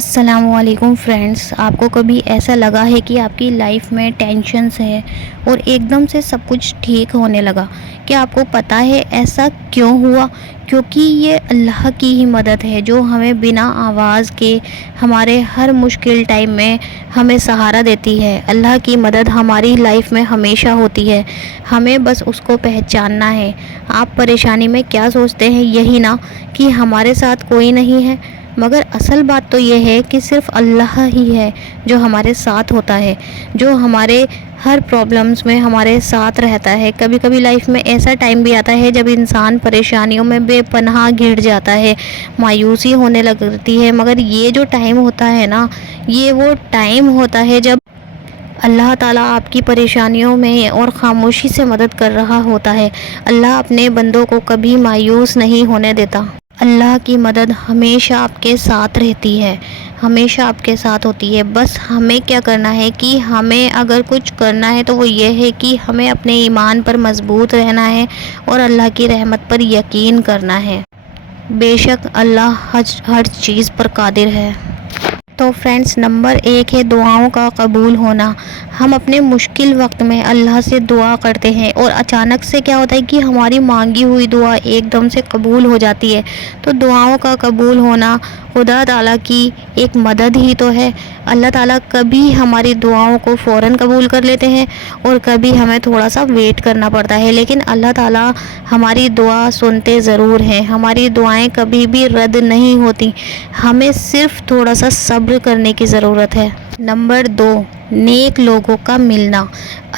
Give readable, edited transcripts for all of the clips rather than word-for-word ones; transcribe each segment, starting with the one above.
अस्सलाम वालेकुम फ्रेंड्स। आपको कभी ऐसा लगा है कि आपकी लाइफ में टेंशन्स है और एकदम से सब कुछ ठीक होने लगा? क्या आपको पता है ऐसा क्यों हुआ? क्योंकि ये अल्लाह की ही मदद है जो हमें बिना आवाज़ के हमारे हर मुश्किल टाइम में हमें सहारा देती है। अल्लाह की मदद हमारी लाइफ में हमेशा होती है, हमें बस उसको पहचानना है। आप परेशानी में क्या सोचते हैं, यही ना कि हमारे साथ कोई नहीं है, मगर असल बात तो ये है कि सिर्फ अल्लाह ही है जो हमारे साथ होता है, जो हमारे हर प्रॉब्लम्स में हमारे साथ रहता है। कभी कभी लाइफ में ऐसा टाइम भी आता है जब इंसान परेशानियों में बेपनाह घिर जाता है, मायूसी होने लगती है, मगर ये जो टाइम होता है ना, ये वो टाइम होता है जब अल्लाह ताला आपकी परेशानियों में और ख़ामोशी से मदद कर रहा होता है। अल्लाह अपने बंदों को कभी मायूस नहीं होने देता। अल्लाह की मदद हमेशा आपके साथ रहती है, हमेशा आपके साथ होती है। बस हमें क्या करना है कि हमें अगर कुछ करना है तो वो ये है कि हमें अपने ईमान पर मजबूत रहना है और अल्लाह की रहमत पर यकीन करना है। बेशक अल्लाह हर चीज़ पर कादिर है। तो फ्रेंड्स, नंबर 1 है दुआओं का कबूल होना। हम अपने मुश्किल वक्त में अल्लाह से दुआ करते हैं और अचानक से क्या होता है कि हमारी मांगी हुई दुआ एकदम से कबूल हो जाती है। तो दुआओं का कबूल होना खुदा ताला की एक मदद ही तो है। अल्लाह ताला कभी हमारी दुआओं को फ़ौरन कबूल कर लेते हैं और कभी हमें थोड़ा सा वेट करना पड़ता है, लेकिन अल्लाह ताला हमारी दुआ सुनते ज़रूर हैं। हमारी दुआएं कभी भी रद्द नहीं होती, हमें सिर्फ थोड़ा सा सब्र करने की ज़रूरत है। नंबर 2, नेक लोगों का मिलना।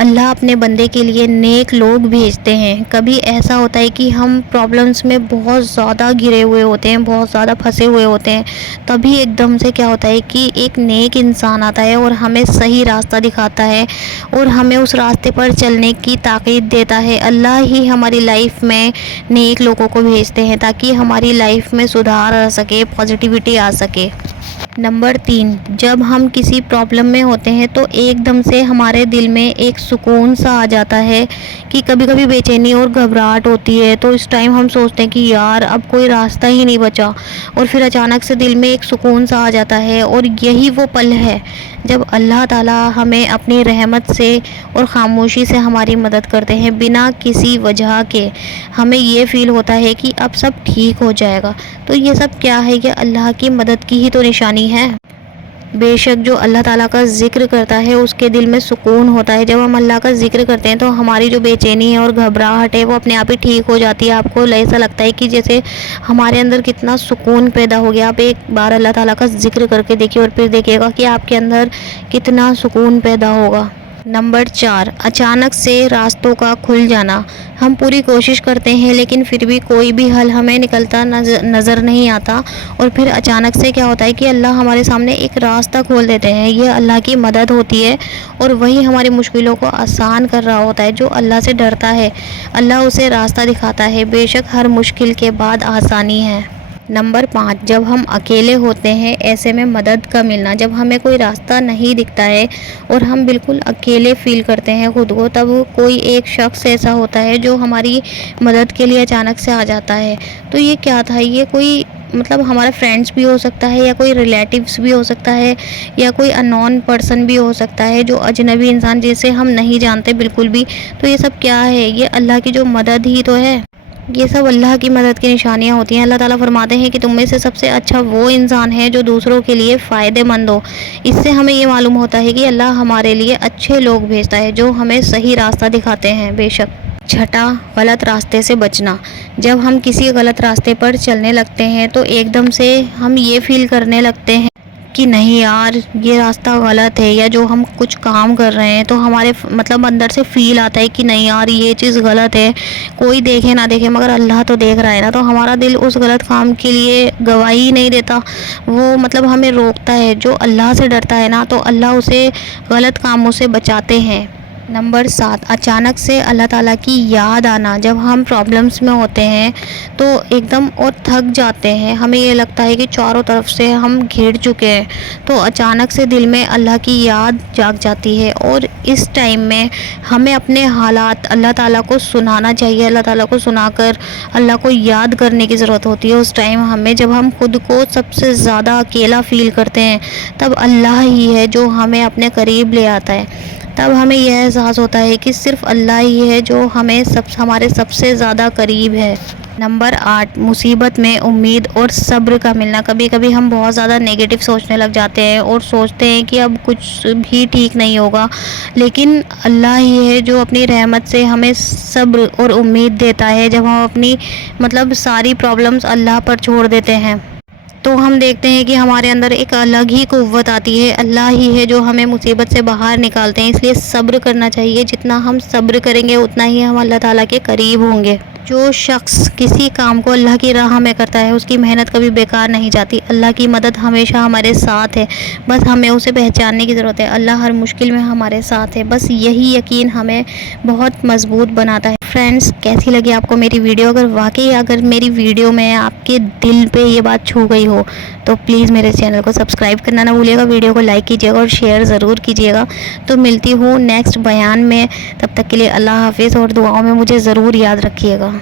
अल्लाह अपने बंदे के लिए नेक लोग भेजते हैं। कभी ऐसा होता है कि हम प्रॉब्लम्स में बहुत ज़्यादा घिरे हुए होते हैं, बहुत ज़्यादा फंसे हुए होते हैं, तभी एकदम से क्या होता है कि एक नेक इंसान आता है और हमें सही रास्ता दिखाता है और हमें उस रास्ते पर चलने की ताक़ीद देता है। अल्लाह ही हमारी लाइफ में नेक लोगों को भेजते हैं ताकि हमारी लाइफ में सुधार आ सके, पॉजिटिविटी आ सके। नंबर 3, जब हम किसी प्रॉब्लम में होते हैं तो एकदम से हमारे दिल में एक सुकून सा आ जाता है कि कभी कभी बेचैनी और घबराहट होती है, तो इस टाइम हम सोचते हैं कि यार अब कोई रास्ता ही नहीं बचा, और फिर अचानक से दिल में एक सुकून सा आ जाता है। और यही वो पल है जब अल्लाह ताला हमें अपनी रहमत से और ख़ामोशी से हमारी मदद करते हैं बिना किसी वजह के। हमें ये फ़ील होता है कि अब सब ठीक हो जाएगा। तो ये सब क्या है, ये अल्लाह की मदद की ही तो निशानी है। बेशक जो अल्लाह ताला का ज़िक्र करता है उसके दिल में सुकून होता है। जब हम अल्लाह का ज़िक्र करते हैं तो हमारी जो बेचैनी है और घबराहट है वो अपने आप ही ठीक हो जाती है। आपको ऐसा लगता है कि जैसे हमारे अंदर कितना सुकून पैदा हो गया। आप एक बार अल्लाह ताला का ज़िक्र करके देखिए और फिर देखिएगा कि आपके अंदर कितना सुकून पैदा होगा। नंबर 4, अचानक से रास्तों का खुल जाना। हम पूरी कोशिश करते हैं लेकिन फिर भी कोई भी हल हमें निकलता नज़र नहीं आता, और फिर अचानक से क्या होता है कि अल्लाह हमारे सामने एक रास्ता खोल देते हैं। ये अल्लाह की मदद होती है और वही हमारी मुश्किलों को आसान कर रहा होता है। जो अल्लाह से डरता है अल्लाह उसे रास्ता दिखाता है। बेशक हर मुश्किल के बाद आसानी है। नंबर 5, जब हम अकेले होते हैं ऐसे में मदद का मिलना। जब हमें कोई रास्ता नहीं दिखता है और हम बिल्कुल अकेले फ़ील करते हैं खुद को, तब कोई एक शख्स ऐसा होता है जो हमारी मदद के लिए अचानक से आ जाता है। तो ये क्या था, ये कोई हमारा फ्रेंड्स भी हो सकता है, या कोई रिलेटिव्स भी हो सकता है, या कोई अननोन पर्सन भी हो सकता है, जो अजनबी इंसान जिसे हम नहीं जानते बिल्कुल भी। तो ये सब क्या है, ये अल्लाह की जो मदद ही तो है। ये सब अल्लाह की मदद की निशानियाँ होती हैं। अल्लाह ताला फरमाते हैं कि तुम में से सबसे अच्छा वो इंसान है जो दूसरों के लिए फ़ायदेमंद हो। इससे हमें ये मालूम होता है कि अल्लाह हमारे लिए अच्छे लोग भेजता है जो हमें सही रास्ता दिखाते हैं। बेशक। छठा, गलत रास्ते से बचना। जब हम किसी गलत रास्ते पर चलने लगते हैं तो एकदम से हम ये फ़ील करने लगते हैं कि नहीं यार ये रास्ता गलत है, या जो हम कुछ काम कर रहे हैं तो हमारे अंदर से फ़ील आता है कि नहीं यार ये चीज़ गलत है। कोई देखे ना देखे मगर अल्लाह तो देख रहा है ना, तो हमारा दिल उस गलत काम के लिए गवाही नहीं देता, वो हमें रोकता है। जो अल्लाह से डरता है ना तो अल्लाह उसे गलत कामों से बचाते हैं। नंबर 7, अचानक से अल्लाह ताला की याद आना। जब हम प्रॉब्लम्स में होते हैं तो एकदम और थक जाते हैं, हमें ये लगता है कि चारों तरफ से हम घिर चुके हैं, तो अचानक से दिल में अल्लाह की याद जाग जाती है। और इस टाइम में हमें अपने हालात अल्लाह ताला को सुनाना चाहिए। अल्लाह ताला को सुनाकर अल्लाह को याद करने की ज़रूरत होती है। उस टाइम हमें, जब हम खुद को सबसे ज़्यादा अकेला फ़ील करते हैं, तब अल्लाह ही है जो हमें अपने करीब ले आता है। तब हमें यह एहसास होता है कि सिर्फ़ अल्लाह ही है जो हमारे सबसे ज़्यादा करीब है। नंबर 8, मुसीबत में उम्मीद और सब्र का मिलना। कभी कभी हम बहुत ज़्यादा नेगेटिव सोचने लग जाते हैं और सोचते हैं कि अब कुछ भी ठीक नहीं होगा, लेकिन अल्लाह ही है जो अपनी रहमत से हमें सब्र और उम्मीद देता है। जब हम अपनी सारी प्रॉब्लम्स अल्लाह पर छोड़ देते हैं तो हम देखते हैं कि हमारे अंदर एक अलग ही क़ुव्वत आती है। अल्लाह ही है जो हमें मुसीबत से बाहर निकालते हैं, इसलिए सब्र करना चाहिए। जितना हम सब्र करेंगे उतना ही हम अल्लाह ताला के करीब होंगे। जो शख्स किसी काम को अल्लाह की राह में करता है, उसकी मेहनत कभी बेकार नहीं जाती। अल्लाह की मदद हमेशा हमारे साथ है, बस हमें उसे पहचानने की ज़रूरत है। अल्लाह हर मुश्किल में हमारे साथ है, बस यही यकीन हमें बहुत मजबूत बनाता है। फ्रेंड्स, कैसी लगी आपको मेरी वीडियो? अगर मेरी वीडियो में आपके दिल पे ये बात छू गई हो तो प्लीज़ मेरे चैनल को सब्सक्राइब करना ना भूलिएगा, वीडियो को लाइक कीजिएगा और शेयर ज़रूर कीजिएगा। तो मिलती हूँ नेक्स्ट बयान में, तब तक के लिए अल्लाह हाफिज़ और दुआओं में मुझे ज़रूर याद रखिएगा।